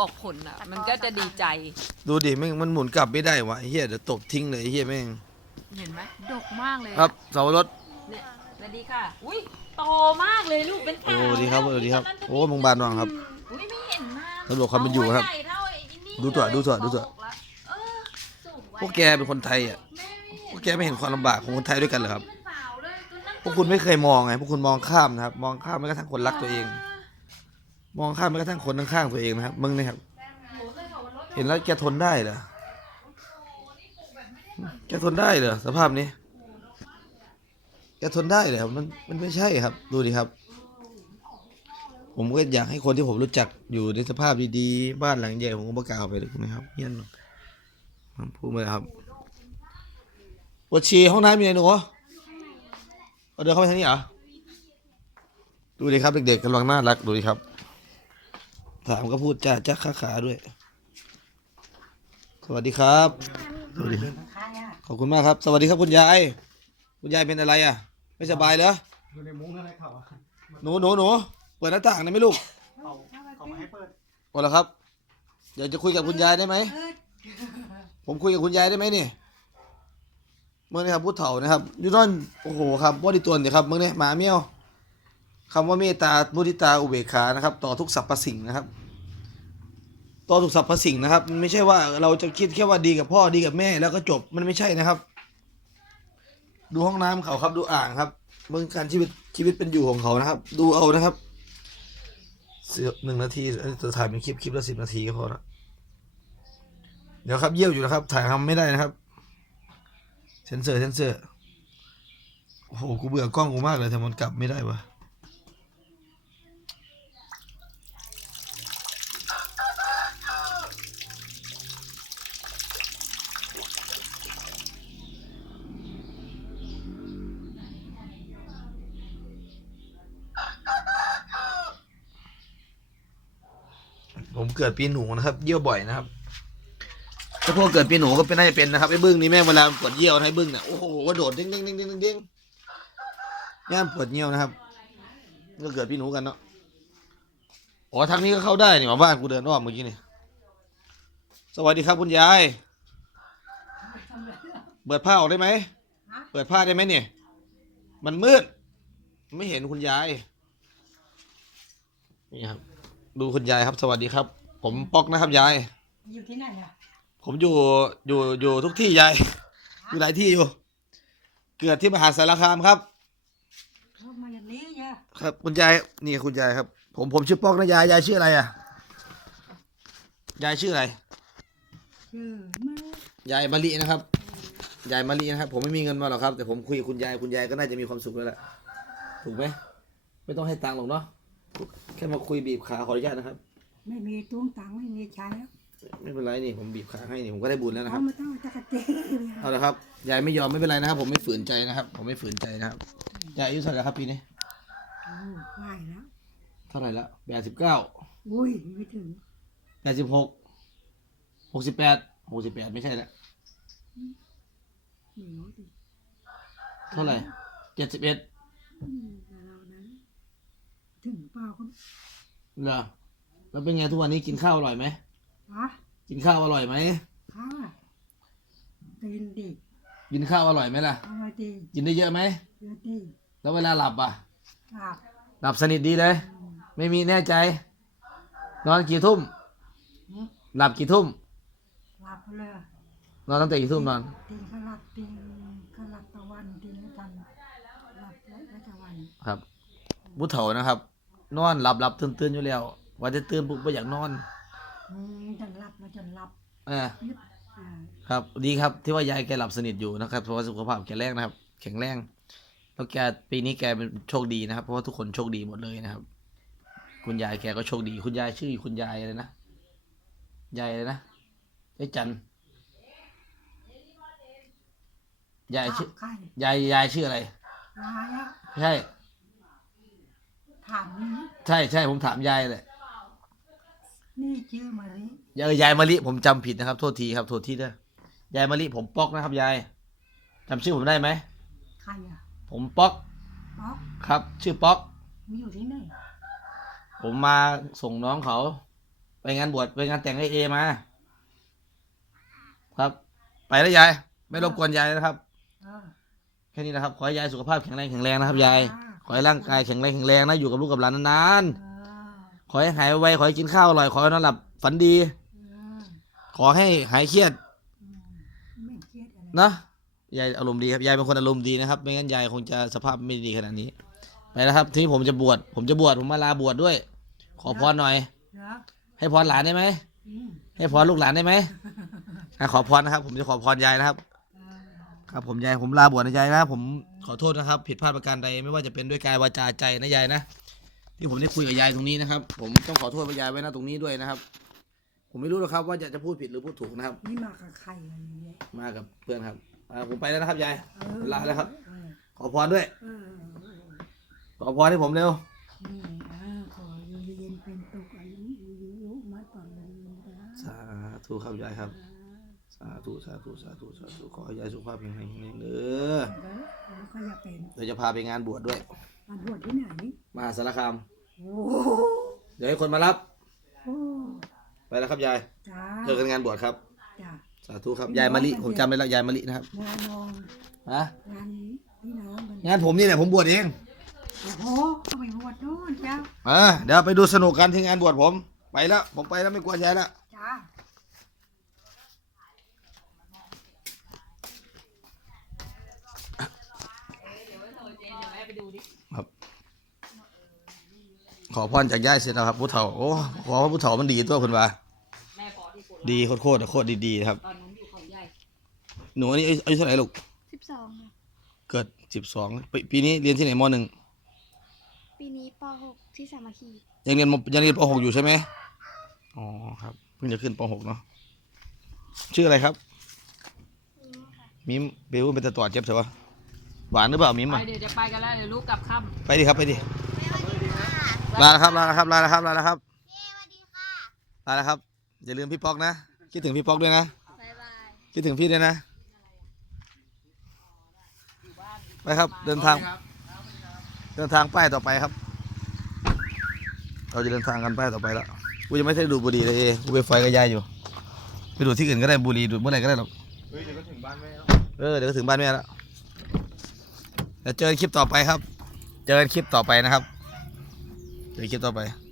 ออกผลอะ มันก็จะดีใจ ดูดิแม่งมันหมุนกลับไม่ได้วะไอ้เฮียเดี๋ยวตบทิ้งเลยไอ้เฮียแม่งเห็นไหมดกมากเลยครับสาวรสเนี่ยสวัสดีค่ะ อุ้ยโตมากเลยลูกเป็นโอ้ขาวดีครับแล้วสวัสดีครับตนนั้นจะโอ้มึงบานวังครับ อุ้ยไม่เห็นมากตำรวจความเป็นอยู่ครับใหญ่เท่าไอ้นี่ดูตัวเลยดูตัวดูตัวปหกแล้วเออสูงไพวกแกเป็นคนไทยอะแม่ไม่เห็นพวกแกไม่เห็นความลำบากของคนไทยด้วยกันเหรอครับนี่มันสาวเลยตัวนั้นพวกคุณไม่เคยมองไงพวกคุณมองข้ามนะครับ มองข้ามแม้กระทั่งคนรักตัวเอง มองข้ามแม้กระทั่งคนข้างๆตัวเองนะครับมึงเนี่ยครับ เห็นแล้วแกทนได้เหรอแกทนได้เหรอสภาพนี้แกทนได้เหรอครับมันมันไม่ใช่ครับ ดูดิครับ ผมก็อยากให้คนที่ผมรู้จักอยู่ในสภาพดีๆบ้านหลังใหญ่ผมก็ประกล้าศไปเลยนะครับเฮียนผมพูดมาเลยครับปวดฉี่ห้องน้ำอยู่ไหนหนูเอาเดินเข้าไปทางนี้เหรอดูดิครับเด็กๆกำลังน่ารักดูดิครับ ถามก็พูดจ้าจ้าขาขาด้วย สวัสดีครับ สวัสดีครับ ขอบคุณมากครับ สวัสดีครับคุณยาย คุณยายเป็นอะไรอะ ไม่สบายเหรอ อยู่ในมุ้งนั่นแหละเขาหนูหนูหนูเปิดหน้าต่างได้ไหมลูกเขาเขาไม่ให้เปิดหมดแล้วครับเดี๋ยวจะคุยกับคุณยายได้ไหม ผมคุยกับคุณยายได้ไหมนี่ เมื่อนี้ครับพูดเถ่านะครับอยูนอน โอ้โหครับว่าดีตัวเนี่ยครับเมื่อนี้หมาเมียว คำว่าเมตตามุทิตาอุเบกขานะครับ ต่อทุกสรรพสิ่งนะครับ ต่อทุกสรรพสิ่งนะครับมันไม่ใช่ว่าเราจะคิดแค่ว่าดีกับพ่อดีกับแม่แล้วก็จบมันไม่ใช่นะครับ ดูห้องน้ำเขาครับดูอ่างครับเมื่อการชีวิตชีวิตเป็นอยู่ของเขานะครับ ดูเอานะครับเสียหนึ่งนาทีอันนี้จะถ่ายเป็นคลิปคลิปละสิบนาทีก็พอละเดี๋ยวครับเยี่ยวอยู่นะครับ ถ่ายทำไม่ได้นะครับเซนเซอร์เซนเซอร์โอ้โหกูเบื่อกล้องกูมากเลยแต่มันกลับไม่ได้วะ ผมเกิดปีหนูนะครับ เยี่ยวบ่อยนะครับ ถ้าพวกเกิดปีหนูก็เป็นน่าจะเป็นนะครับไอ้บึ้งนี่แม่งเวลาปวดเยี่ยวนะไอ้บึ้งเนี่ยโอ้โหกระโดดเด้งเด้งเด้งเด้งเด้งเด้งย่ามปวดเยี่ยวนะครับก็เกิดปีหนูกันเนาะอ๋อทางนี้ก็เข้าได้นี่มาบ้านกูเดินรอบเมื่อกี้นี่สวัสดีครับคุณยาย เปิดผ้าออกได้ไหม เปิดผ้าได้ไหมเนี่ย มันมืด ไม่เห็นคุณยาย นี่ครับ ดูคุณยายครับ สวัสดีครับ ผมป๊อกนะครับยาย อยู่ที่ไหนอะผมอยู่อยู่อยู่ทุกที่ยาย อยู่หลายที่อยู่ เกิดที่มหาสารคามครับ เข้ามาอย่างนี้จ้ะครับ คุณยายนี่คุณยายครับ ผมผมชื่อป้องนะยายยายชื่ออะไรอะยายชื่ออะไร ชื่อมายายมะลินะครับ ยายมะลินะครับ ผมไม่มีเงินมาหรอกครับ แต่ผมคุยกับคุณยายคุณยายก็น่าจะมีความสุขแล้วแหละถูกไหมไม่ต้องให้ตังค์หรอกเนาะ แค่มาคุยบีบขาขออนุญาตนะครับ ไม่มีตุ้งตังไม่มีใช้แล้วไม่เป็นไรนี่ผมบีบขาให้นี่ผมก็ได้บุญแล้วนะคเอารับ มาต้องตะกะเตะเอาละครับยายไม่ยอมไม่เป็นไรนะครับ ผมไม่ฝืนใจนะครับ ผมไม่ฝืนใจนะครับยายอายุเท่าไหร่ครับปีนี้โอ้ไหวแล้วเท่าไหร่ละแปดสิบเก้าอุ้ยไม่ถึงแปดสิบหกหกสิบแปดหกสิบแปดไม่ใช่ละไม่รู้สิเท่าไหร่เจ็ดสิบเอ็ดอืมแต่เรานั้น ถึงเปล่าก็เหรอแล้วเป็นไงทุกวันนี้กินข้าวอร่อยไหมฮะกินข้าวอร่อยไหมข้าตีนดิกินข้าวอร่อยไหมล่ะ เอามาตีกินได้เยอะไหมเดี๋ยวตีแล้วเวลาหลับอะกลับหลับสนิทดีเลย ไม่มีแน่ใจ นอนกี่ทุ่มหืมหลับกี่ทุ่ม หลับเลยนอนตั้งแต่กี่ทุ่มนอน ตีนก็หลับตีนก็หลับตะวันตีนก็ทันหลับแล้วก็ตะวัน ครับผู้เฒ่านะครับ นอนหลับหลับตื่นตื่นอยู่แล้วว่าจะตื่นปุ๊บไม่อยากนอนอืมจนหลับแล้วจนหลับเออยึดอ่าครับ ดีครับที่ว่ายายแกหลับสนิทอยู่นะครับ เพราะว่าสุขภาพแกแรงนะครับ แข็งแรงแล้วแกปีนี้แกเป็นโชคดีนะครับ เพราะว่าทุกคนโชคดีหมดเลยนะครับ คุณยายแกก็โชคดี คุณยายชื่อคุณยายอะไรนะยายอะไรนะยายจันทร์ยายชื่อใครยายยายชื่ออะไรยายอะ ใช่ ถามนี้ใช่ใช่ผมถามยายเลยนี่ชื่อมาริยายยายมะลิผมจำผิดนะครับ โทษทีครับโทษทีด้วยยายมะลิผมป๊อกนะครับยายจำชื่อผมได้ไหมใครอะผมป๊อกป๊อกครับ ชื่อป๊อกมีอยู่ที่ไหนผมมาส่งน้องเขาไปไปงานบวชไปงานแต่งไอเอมา ครับ ไปแล้วยาย ไม่รบกวนยายนะครับ เออแค่นี้นะครับ ขอให้ยายสุขภาพแข็งแรงแข็งแรงนะครับยาย อ่า ขอให้ร่างกายแข็งแรงแข็งแรงนะอยู่กับลูกกับหลานนานเออๆขอให้หายไวขอให้กินข้าวอร่อย ขอให้นอนหลับฝันดีเออขอให้หายเครียดอืมไม่เครียดอะไรนะยายอารมณ์ดีครับยายเป็นคนอารมณ์ดีนะครับ ไม่งั้นยายคงจะสภาพไม่ดีขนาดนี้ ไปแล้วครับทีนี้ผมจะบวชผมจะบวชผมมาลาบวชด้วย ขอพรหน่อยเหรอให้พรหลานได้ไหมอืมให้พรลูกหลานได้ไหมอะขอพรนะครับ ผมจะขอพรยายนะครับเออ ครับผมยายผมลาบวชนะยายนะ ผมขอโทษนะครับ ผิดพลาดประการใดไม่ว่าจะเป็นด้วยกายวาจาใจนะยายนะที่ผมได้คุยกับยายตรงนี้นะครับ ผมต้องขอโทษยายไว้นะตรงนี้ด้วยนะครับ ผมไม่รู้หรอกครับ ว่าจะจะพูดผิดหรือพูดถูกนะครับ นี่มากับใครอะไรเนี่ยมากับเพื่อนครับอ่าผมไปแล้วนะครับยายเออลาแล้วครับ เออขอพรด้วย เออเออขอพรให้ผมเร็วนี่อ่าขออยู่เย็นเป็นตุกอายุอายุมาต่อเลยนะสาธุครับยายครับ สาธุสาธุสาธุสาธุขอให้ยายสุขภาพแข็งแรงแข็งแรงเด้อแล้วแล้วก็อย่าเป็นเดี๋ยวจะพาไปงานบวชด้วย มาบวชที่ไหน มหาสารคาม โอ้เดี๋ยวให้คนมารับ โอ้ไปแล้วครับยาย จ้าเจอกันงานบวชครับ จ้า สาธุครับ ยายมะลิ ผมจำได้แล้วยายมะลินะครับ งานนองฮะ งานพี่น้องกันงานผมนี่แหละผมบวชเองโอ้โหทำไมบวชโน่นจ้าเออเดี๋ยวไปดูสนุกกันที่งานบวชผม ไปแล้ว ผมไปแล้วไม่กลัวยายแล้ว จ้า เดี๋ยวโทรเจนเดี๋ยวแม่ไปดูดิ ขอพรจากยายเสร็จแล้วครับผู้เฒ่าโอ้ขอว่าผู้เฒ่ามันดีตัวคุณว่าแม่ขอที่สุดดีโคตรๆโคตรดีๆครับ ตอนนู้นอยู่เขาใหญ่หนูอันนี้อายุเท่าไหร่ลูกสิบสองค่ะ เกิดสิบสองปีปีนี้เรียนที่ไหนมหนึ่งปีนี้ปหกที่สามัคคียังเรียนมยังเรียนปหกอยู่ใช่ไหมอ๋อครับเพิ่งจะขึ้นปหกเนาะชื่ออะไรครับ นิ้วค่ะ มิมเบลเป็นตะตอดเจ็บใช่ปะหวานหรือเปล่ามิมไปอะเดี๋ยวจะไปกันแล้วเดี๋ยวลูกกลับค่ไปดิครับไปดิ ลาแล้วครับลาแล้วครับลาแล้วครับลาแล้วครับลาแล้วครับ อย่าลืมพี่ป๊อกนะ คิดถึงพี่ป๊อกด้วยนะบายบายคิดถึงพี่ด้วยนะ ไปครับ เดินทาง เดินทางป้ายต่อไปครับ เราจะเดินทางกันป้ายต่อไปแล้วกูยังไม่ได้ดูดบุหรี่เลยเอกูไปไฟกับยายอยู่ ไปดูดที่อื่นก็ได้บุหรี่ดูดเมื่อไหร่ก็ได้หรอกเฮ้ยเดี๋ยวก็ถึงบ้านแม่แล้วเออเดี๋ยวก็ถึงบ้านแม่แล้วเดี๋ยวเจอกันคลิปต่อไปครับ เจอกันคลิปต่อไปนะครับ เจอกันคลิปต่อไป